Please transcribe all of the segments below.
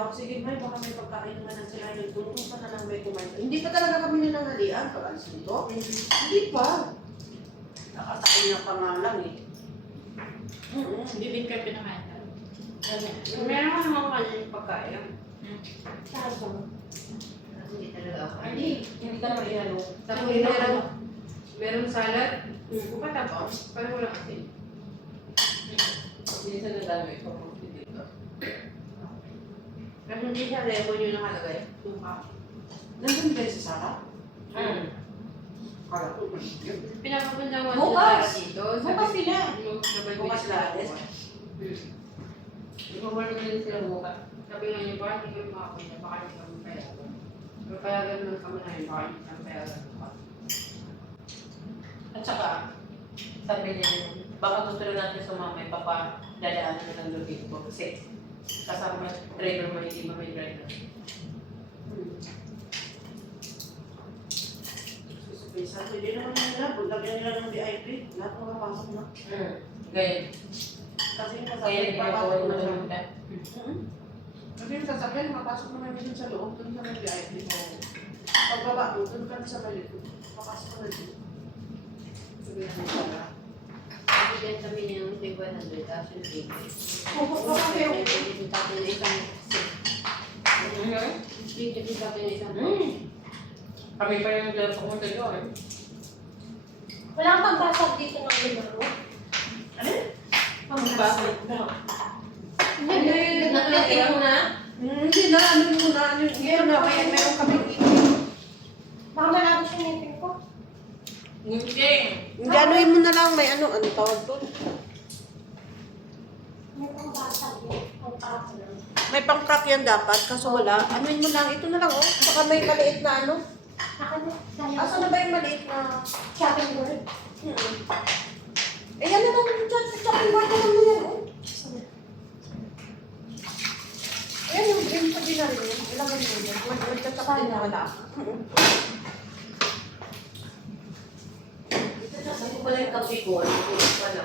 ako, sige may baka may pagkain naman ng sila yung tulong pa na lang may kumain. Hindi pa talaga kami nanangalian pag alis nito. Hindi pa. Nakakain na pa nga lang eh. Bibig ka pinakain. Meron ka naman kanyang pagkain. Saan ba? Hindi talaga ako. Hindi ka naman ihalo. Tapos Meron salad. Buka tapos. Parang wala kasi. Hindi sa nagamit ko kung hindi ko. Pero hindi siya level yung nakalagay. Tuka. Nandun kayo sa Sara? Kala ko Pinapapunta ko Bukas! dito. Bukas sila. bukas lahat. Ipapalit din sila bukas. Sabi nga niyo ba, hindi kayo makapunta. Baka hindi kami payagan. Pero payagan naman kami na yun. Baka hindi kami payagan bukas. At saka, sabi niya, baka gusto rin natin sumama yung dadaanan na ng lubid ko. Kasi kasama driver mo, hindi mo may driver. Sabi, hindi naman nila. Lagyan nila ng VIP. Lahat mga pasok na. Ganyan. Kasi yung Kaya sasakyan, nagkakaroon papasok mo na siya. naman. Kasi yung sasakyan, mapasok naman yun sa loob. Doon sa may VIP mo. Pagbaba mo, doon ka sa may likod. Papasok na dito. Sabi na nila. Bigyan kami ng 100 tapos yung baby. Bigyan natin ng isang bigyan natin ng isang Kami pa yung dalawa pumunta doon. Wala kang pagbasag dito ng libro? Ano? Pagbasag. Hindi, Nakalagay mo na? Hindi na, ano muna. Ngayon na, meron kami dito. Baka malabo siya ngipin ko. Hindi. Hindi, anuin mo na lang. May ano tawag doon? May pagbasag yun. Ang parang lang. May pang-crack yan dapat, kaso wala. Anuin mo lang. Ito na lang, oh. Saka may maliit na ano. Ako na, sayang. Asa na ba yung maliit na? Shopping board. Eh, yan na lang. Diyan, sa shopping board na lang mo yan, oh. Ayan yung green sa binari mo. Ilagay mo yan. Magkatsak din na wala. Sabi ko pala yung kape ko. Wala.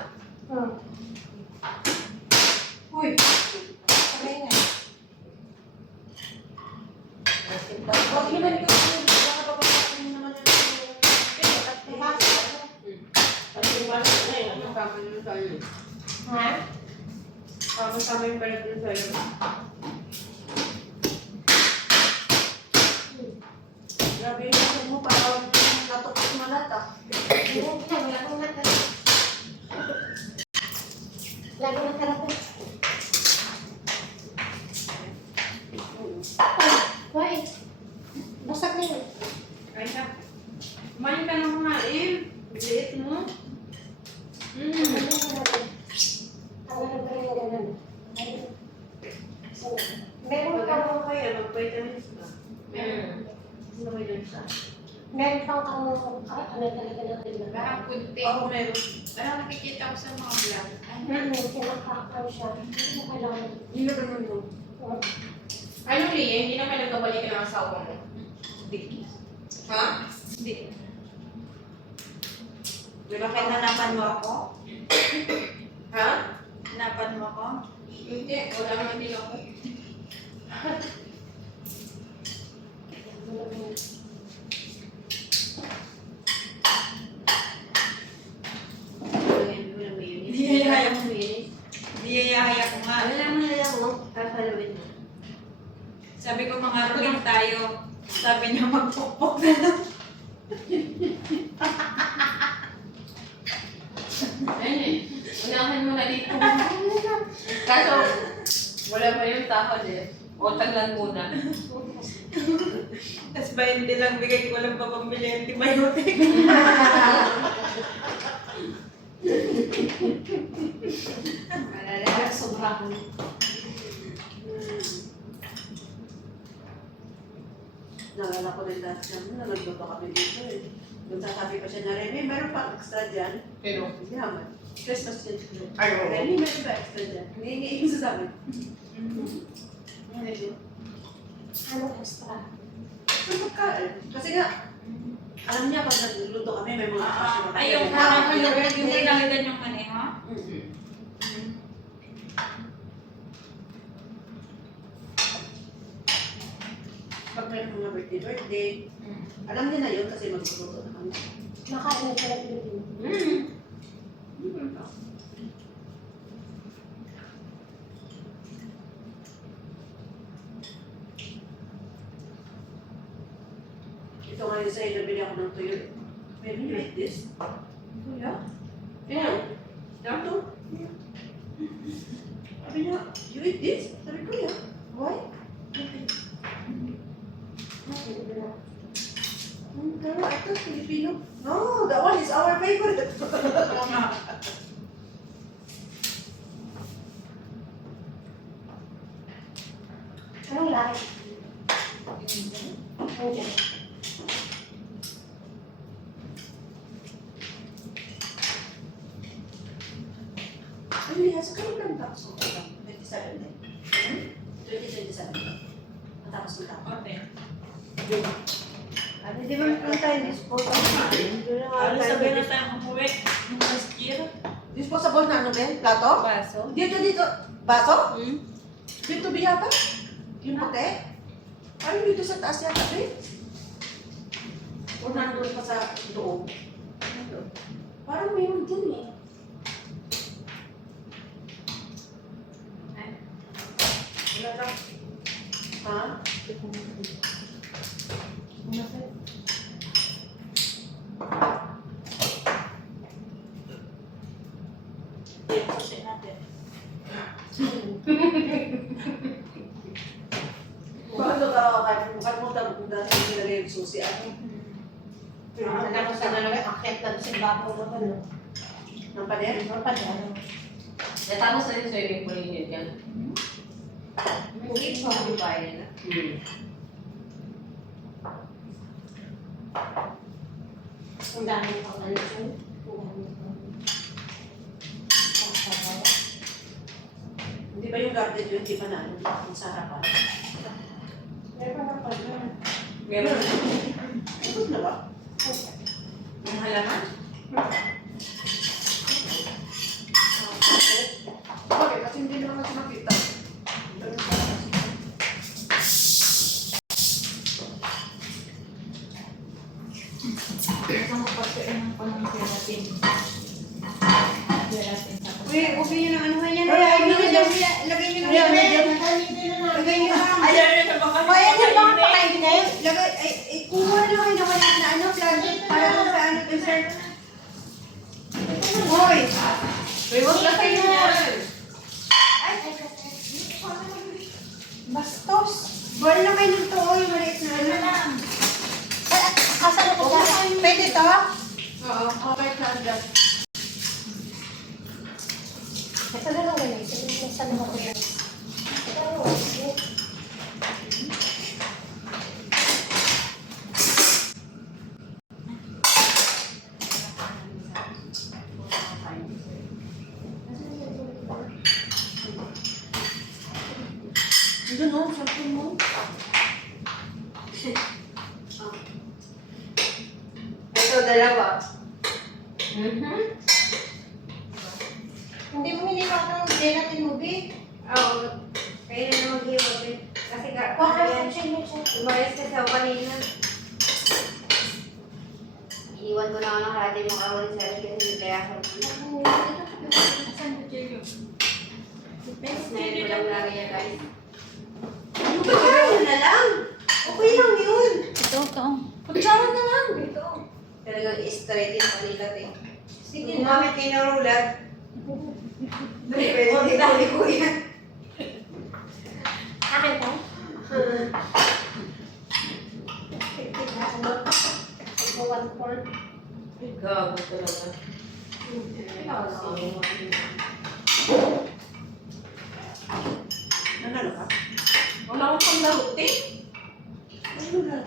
Uy! Sabay nga. Huwag yun lang ito. Baka babakasin mo naman yung May baso ako. Kasi yung bala na yun. Ano kami nyo sa'yo? Ha? Kasama yung balat nyo sa'yo. Grabe yung natin mo. Para natupos mo lahat, ah. Hindi na, wala kong natara. Lagi natara ko. Uy! Basag na yun. Kaya ka. Kumain ka ng kumain. Liit mo. Meron Pag pang ano kaya, mag-vitamins na. Ano ba yun sa? meron pang ano talaga natin. Parang kunti. Oo, meron. Parang nakikita ko sa mga vlog. Kinakakaw siya. Hindi mo kailangan. Hindi na ganun mo. Ano, Lia? Hindi naman nagkabalik ng asawa mo. Hindi. Ha? Hindi. Bakit nanapan mo ako? Ha? Hanapan mo ako? Hindi. Wala naman din ako. Niyayaya mo yun. Niyayaya ko nga. Ano naman na lang mo? Kasalawin mo. Sabi ko mga ruling tayo. Sabi niya magpukpok na lang. Ayun eh. Unahan mo na dito. Kaso, wala pa yung takot eh. Utang lang muna. Tapos 20 lang bigay ko lang pa pambili antibiotic. Alala, sobrang. Nalala ko rin lahat naman na nagluto kami dito eh. Doon sasabi pa siya na Remy, meron pa extra dyan. Pero, Hindi naman. Christmas din. Ay, oo. Remy, meron pa extra dyan. Hindi ko sa amin. Ano yun? Ano extra? Yung pagkain. Kasi nga, alam niya pag nagluluto kami, may mga okasyon na Ay, yung parang yung ginagawa yung maneho? Pag may mga birthday, alam niya na yun kasi magluluto na kami. Nakain na sila Pilipino. Ito ngayon sa nabili ako ng tuyo. Maybe you eat this? Kuya? Yeah. Dato? Sabi niya, you eat this? Sabi ko, yeah. Why? Pero I thought Filipino. No, that one is our favorite. Anong lahi? Okay. Ano yan? Sa kayo lang tapos ko lang. 27 din. 2027. Matapos ko lang. Okay. Ano, di ba may tayo disposable na? Ano sabihin na tayo umuwi? Nung last year? Disposable na ano, Ben? Plato? Baso? Dito. Baso? Hmm? Dito ba yata? Yung puti? Parang dito sa taas yata, Ben? O nandun pa sa loob? Parang mayroon dun eh. Wala lang. Ha? Kasi natin. Paano ka kalimutan kung dati nilagay yung susi? Ano? Ano sa nalagay? Akit lang sa babaw na ba, no? Ng pader? Ano pa dyan? Natapos na yung swimming pool ninyo dyan. Hindi pa. Bayan na. Ang dami pang ano dyan. Ang dami pang... Pagkabawa. Hindi ba yung garden yun? Hindi pa na ano? Yung sa harapan? Meron na pa dyan. Meron. Ikot na ba? Yung halaman? Bakit? Kasi hindi naman kasi makita. Isang kapagkain ng panang gelatin. Gelatin sa Uy, okay nyo ng ano nga yan. Ay, Lagay nyo ay, ng lagay nyo ng Ayan, lagay. medyo. Lagay nyo ng... Ayaw rin sa baka. Ay, ano ba ang pakainin? Lagay, ay, kuha na kayo na wala na ano, plastic para kung sa ano, dessert. Hoy! Uy, huwag na kayo yan. Bastos! Boil na kayo nito, oy, maliit na ano. Asan na po dyan? Pwede to? Oo, okay na dyan. Ito na lang ganun. Saan na ako yan? Doon o, sampun mo. Ito, dalawa. Hindi mo hiniwa ng gelatin mo, Bi? Oo. Kaya na mag-iwag eh. Kasi Baka yan. siya siya. Umayos kasi ako kanina. Iiwan ko na ako ng kalahati mo karoon sa akin kasi kaya ako. Saan mo dyan yun? Snail ko lang lagi yan guys. Ano ba yun? na lang. Okay lang yun. Ito. Kutsara na lang. Ito. Talagang straight yung kanila eh. Sige Kung na. gamit kayo ng ruler. Pwede dali ko yan. Akin pa? One-fourth. Gago talaga. Nanalo ka? Wala akong panglaro, te. Ano na?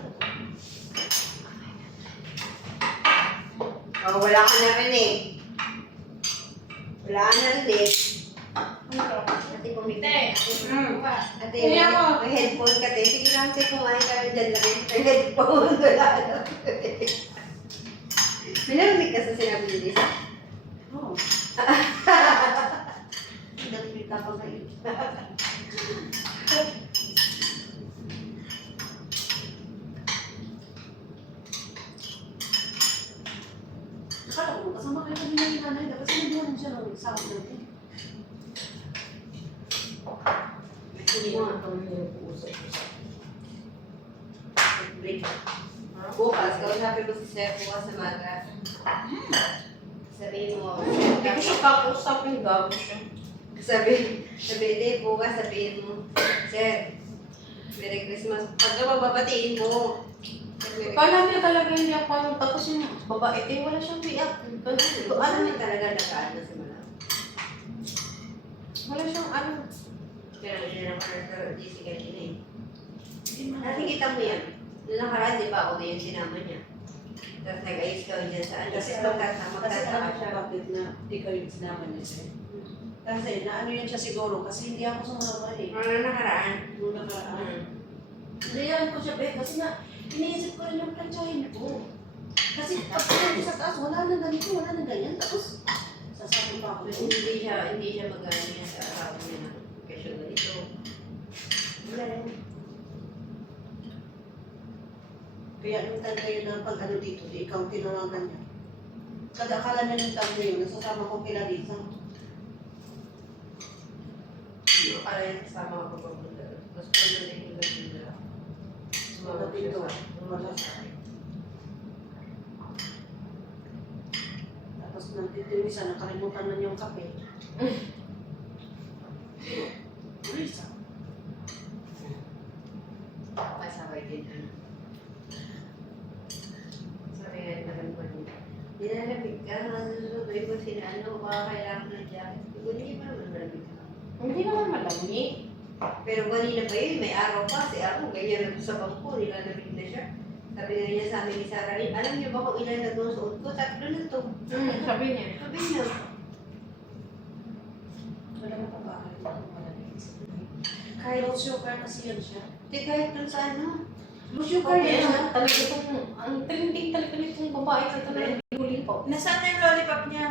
Oh, wala ka na rin eh. Wala ka na rin eh. Ate pumiti. Ate, Kuya mo. may headphone ka te. Sige lang te, kumain ka na dyan lang. May headphone. Wala na. May narinig ka sa sinabi ni Lisa. Oo. Nagpita pa kayo. Sahod natin. Hindi naman kami nag-uusap-usap. Break. Bukas, kausapin mo si Sir bukas sa maga. Sabihin mo, Hindi ko siya kakausapin, gago siya. sabihin bukas, sabihin mo, Sir, Merry Christmas. Pag ka mababatiin mo. Kala niya talaga hindi ako ano, tapos yung babae, eh wala siyang biyak. Ano niya talaga nakaano si Malang? Wala siyang ano. Pero hindi na naman si kanina eh. Nakikita mo yan. Noong nakaraan, di ba ako na yung sinama niya. Tapos nag-ayos ka dyan sa ano. Kasi alam siya bakit na hindi kayo sinama niya siya. Kasi naano yan siya siguro kasi hindi ako sumama eh. Ano nakaraan? Nung nakaraan. Hindi ko siya, be, kasi nga, iniisip ko rin yung planchahin ko. Kasi pag pinag sa taas, wala nang ganito, wala nang ganyan. Tapos, sasabi pa ako. Hindi siya mag-ano niya sa asawa niya na kasi ganito. Wala yun. Kaya yung tanda yun na pag ano dito, di ikaw tinawagan niya. Kada akala niya yung tanda yun, nasasama ko kila Lisa. Hindi ko kala yan kasama ko papunta. Tapos kung ano yung nila. Sumama dito. Sumama sa akin. Tapos nagtitiwisa, nakalimutan na niya yung kape. Lisa. Pasaway din ano. Sabi nga naman ko niya. Nilalamig ka, nasusunod ko sila ano, baka kailangan ng jacket. Hindi pa naman malamig ka. Hindi naman malamig. Pero kanina pa yun, may araw pa. Si ako, ganyan na sa bangko, nilalamig na siya. Sabi nga niya sa amin ni Sarah Rin, alam niyo ba kung ilan na doon suot ko? 3 na to. Sabi niya. Sabi niya. Wala na pa ba? Kahit low sugar kasi yan siya. Di kahit dun sa ano. Low sugar Okay, yan siya. talaga itong, ang trending talaga nitong babae sa talaga huli po. Nasaan na yung lollipop niya?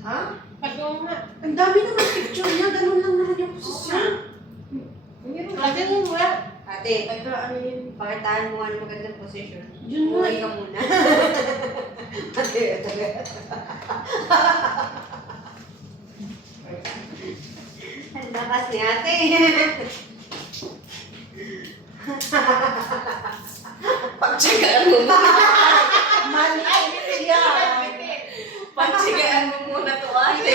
Ha? Pagkaw nga. Ang dami naman picture niya, ganun lang naman yung posisyon. Ate mo nga. Ate, Pagka ano yun. pakitaan mo ano magandang position. Yun nga Buhay eh. ka muna. Ate, ate. Ang lakas ni ate. Pagtsigaan mo muna. Mali ay siya. Pagtsigaan mo muna to ate.